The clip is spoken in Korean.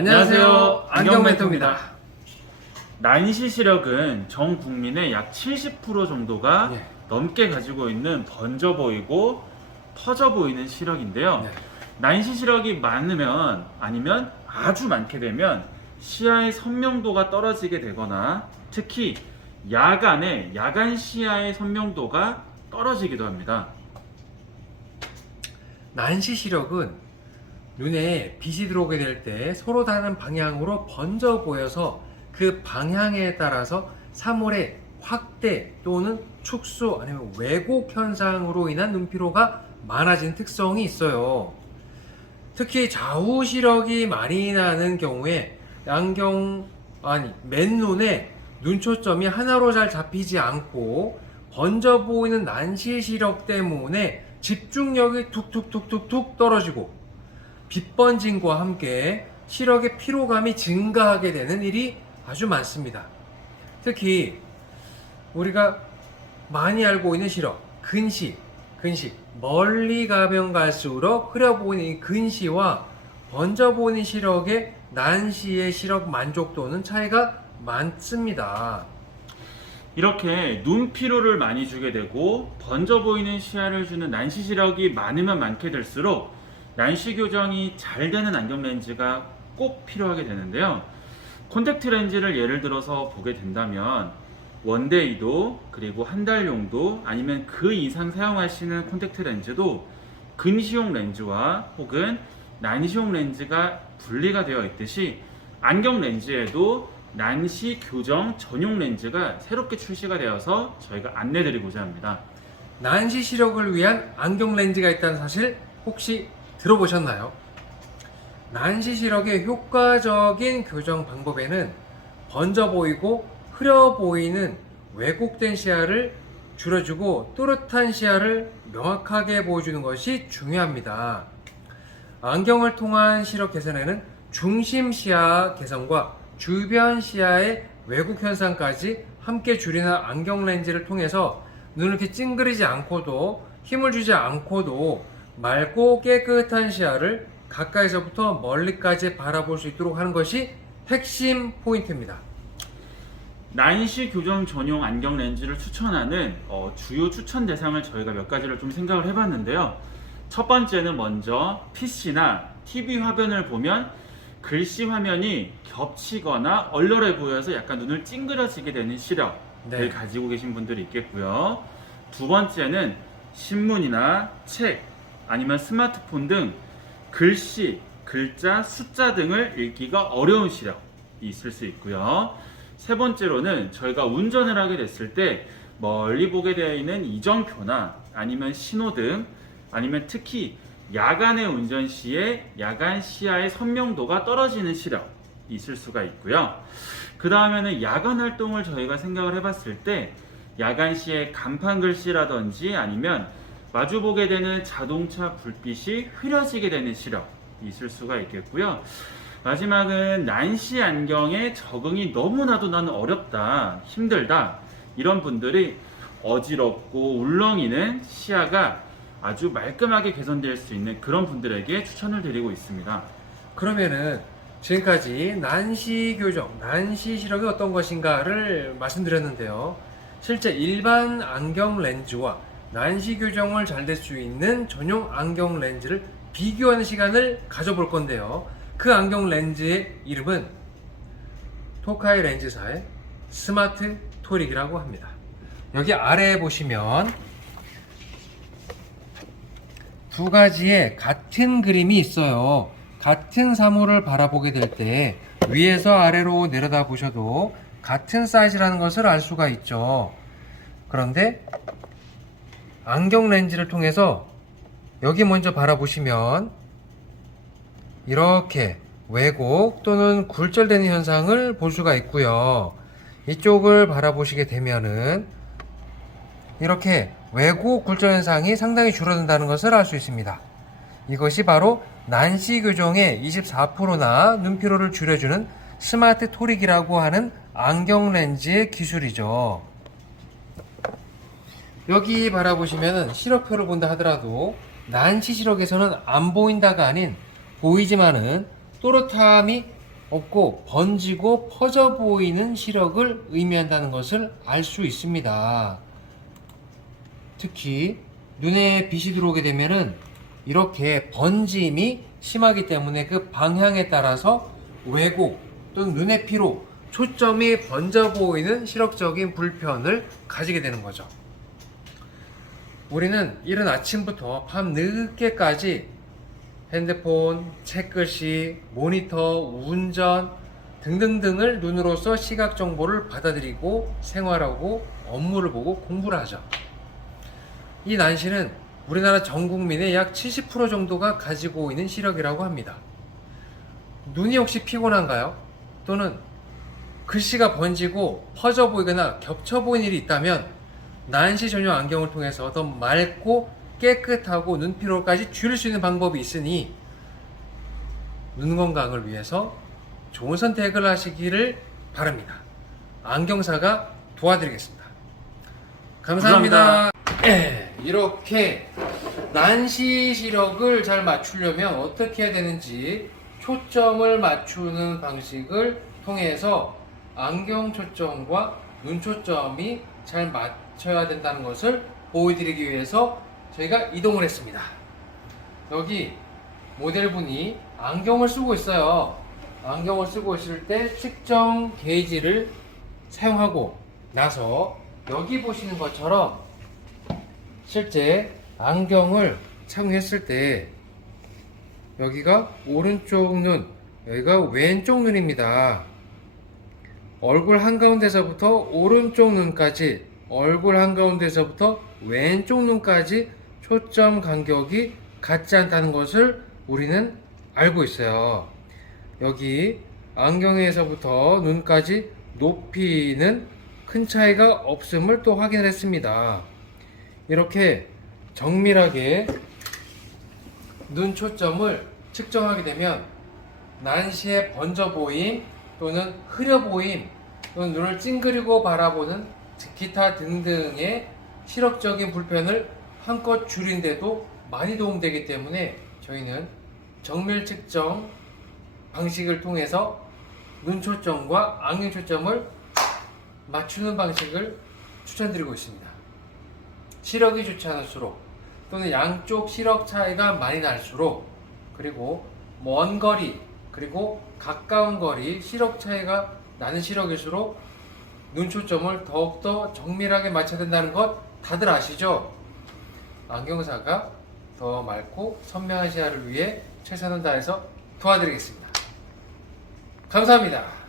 안녕하세요. 안경멘토입니다. 난시 시력은 전 국민의 약 70% 정도가 네. 넘게 가지고 있는 번져 보이고 터져 보이는 시력인데요. 네. 난시 시력이 많으면 아니면 아주 많게 되면 시야의 선명도가 떨어지게 되거나 특히 야간 시야의 선명도가 떨어지기도 합니다. 난시 시력은 눈에 빛이 들어오게 될 때 서로 다른 방향으로 번져 보여서 그 방향에 따라서 사물의 확대 또는 축소 아니면 왜곡 현상으로 인한 눈피로가 많아진 특성이 있어요. 특히 좌우 시력이 많이 나는 경우에 맨눈에 눈초점이 하나로 잘 잡히지 않고 번져 보이는 난시 시력 때문에 집중력이 툭툭툭툭툭 떨어지고 빛 번짐과 함께 시력의 피로감이 증가하게 되는 일이 아주 많습니다. 특히 우리가 많이 알고 있는 시력, 근시, 멀리 가면 갈수록 흐려 보이는 이 근시와 번져 보이는 시력의 난시의 시력 만족도는 차이가 많습니다. 이렇게 눈 피로를 많이 주게 되고 번져 보이는 시야를 주는 난시 시력이 많으면 많게 될수록 난시 교정이 잘 되는 안경 렌즈가 꼭 필요하게 되는데요. 콘택트 렌즈를 예를 들어서 보게 된다면 원데이도 그리고 한 달용도 아니면 그 이상 사용하시는 콘택트 렌즈도 근시용 렌즈와 혹은 난시용 렌즈가 분리가 되어 있듯이 안경 렌즈에도 난시 교정 전용 렌즈가 새롭게 출시가 되어서 저희가 안내드리고자 합니다. 난시 시력을 위한 안경 렌즈가 있다는 사실 혹시 들어보셨나요? 난시 시력의 효과적인 교정 방법에는 번져 보이고 흐려 보이는 왜곡된 시야를 줄여주고 또렷한 시야를 명확하게 보여주는 것이 중요합니다. 안경을 통한 시력 개선에는 중심 시야 개선과 주변 시야의 왜곡 현상까지 함께 줄이는 안경 렌즈를 통해서 눈을 이렇게 찡그리지 않고도 힘을 주지 않고도 맑고 깨끗한 시야를 가까이서부터 멀리까지 바라볼 수 있도록 하는 것이 핵심 포인트입니다. 난시 교정 전용 안경 렌즈를 추천하는 주요 추천 대상을 저희가 몇 가지를 좀 생각을 해봤는데요. 첫 번째는 먼저 PC나 TV 화면을 보면 글씨 화면이 겹치거나 얼얼해 보여서 약간 눈을 찡그려지게 되는 시력을 가지고 계신 분들이 있겠고요. 두 번째는 신문이나 책, 아니면 스마트폰 등 글씨, 글자, 숫자 등을 읽기가 어려운 시력이 있을 수 있고요. 세 번째로는 저희가 운전을 하게 됐을 때 멀리 보게 되어 있는 이정표나 아니면 신호등 아니면 특히 야간의 운전 시에 야간 시야의 선명도가 떨어지는 시력이 있을 수가 있고요. 그 다음에는 야간 활동을 저희가 생각을 해봤을 때 야간 시에 간판 글씨라든지 아니면 마주보게 되는 자동차 불빛이 흐려지게 되는 시력이 있을 수가 있겠고요. 마지막은 난시 안경에 적응이 너무나도 나는 어렵다, 힘들다 이런 분들이 어지럽고 울렁이는 시야가 아주 말끔하게 개선될 수 있는 그런 분들에게 추천을 드리고 있습니다. 그러면은 지금까지 난시 교정, 난시 시력이 어떤 것인가를 말씀드렸는데요. 실제 일반 안경 렌즈와 난시 교정을 잘 될 수 있는 전용 안경 렌즈를 비교하는 시간을 가져볼 건데요. 그 안경 렌즈의 이름은 토카이 렌즈사의 스마트 토릭이라고 합니다. 여기 아래에 보시면 두 가지의 같은 그림이 있어요. 같은 사물을 바라보게 될 때 위에서 아래로 내려다 보셔도 같은 사이즈라는 것을 알 수가 있죠. 그런데 안경 렌즈를 통해서 여기 먼저 바라보시면 이렇게 왜곡 또는 굴절되는 현상을 볼 수가 있고요. 이쪽을 바라보시게 되면은 이렇게 왜곡 굴절 현상이 상당히 줄어든다는 것을 알 수 있습니다. 이것이 바로 난시 교정의 24%나 눈피로를 줄여주는 스마트 토릭이라고 하는 안경 렌즈의 기술이죠. 여기 바라보시면 시력표를 본다 하더라도 난시 시력에서는 안 보인다가 아닌 보이지만은 또렷함이 없고 번지고 퍼져 보이는 시력을 의미한다는 것을 알 수 있습니다. 특히 눈에 빛이 들어오게 되면은 이렇게 번짐이 심하기 때문에 그 방향에 따라서 왜곡 또는 눈의 피로, 초점이 번져 보이는 시력적인 불편을 가지게 되는 거죠. 우리는 이른 아침부터 밤 늦게까지 핸드폰, 책글씨, 모니터, 운전 등등등을 눈으로써 시각 정보를 받아들이고 생활하고 업무를 보고 공부를 하죠. 이 난시는 우리나라 전 국민의 약 70% 정도가 가지고 있는 시력이라고 합니다. 눈이 혹시 피곤한가요? 또는 글씨가 번지고 퍼져 보이거나 겹쳐 보이는 일이 있다면 난시 전용 안경을 통해서 더 맑고 깨끗하고 눈피로까지 줄일 수 있는 방법이 있으니 눈 건강을 위해서 좋은 선택을 하시기를 바랍니다. 안경사가 도와드리겠습니다. 감사합니다. 이렇게 난시 시력을 잘 맞추려면 어떻게 해야 되는지 초점을 맞추는 방식을 통해서 안경 초점과 눈 초점이 잘 맞춰야 된다는 것을 보여드리기 위해서 저희가 이동을 했습니다. 여기 모델분이 안경을 쓰고 있어요. 안경을 쓰고 있을 때 측정 게이지를 사용하고 나서 여기 보시는 것처럼 실제 안경을 착용했을 때 여기가 오른쪽 눈, 여기가 왼쪽 눈입니다. 얼굴 한가운데서부터 오른쪽 눈까지, 얼굴 한가운데서부터 왼쪽 눈까지 초점 간격이 같지 않다는 것을 우리는 알고 있어요. 여기 안경에서부터 눈까지 높이는 큰 차이가 없음을 또 확인을 했습니다. 이렇게 정밀하게 눈 초점을 측정하게 되면 난시의 번져 보임 또는 흐려 보임 또는 눈을 찡그리고 바라보는 기타 등등의 시력적인 불편을 한껏 줄이는데도 많이 도움되기 때문에 저희는 정밀 측정 방식을 통해서 눈 초점과 안경 초점을 맞추는 방식을 추천드리고 있습니다. 시력이 좋지 않을수록 또는 양쪽 시력 차이가 많이 날수록 그리고 먼 거리 그리고 가까운 거리 시력 차이가 나는 시력일수록 눈 초점을 더욱더 정밀하게 맞춰야 된다는 것 다들 아시죠? 안경사가 더 맑고 선명한 시야를 위해 최선을 다해서 도와드리겠습니다. 감사합니다.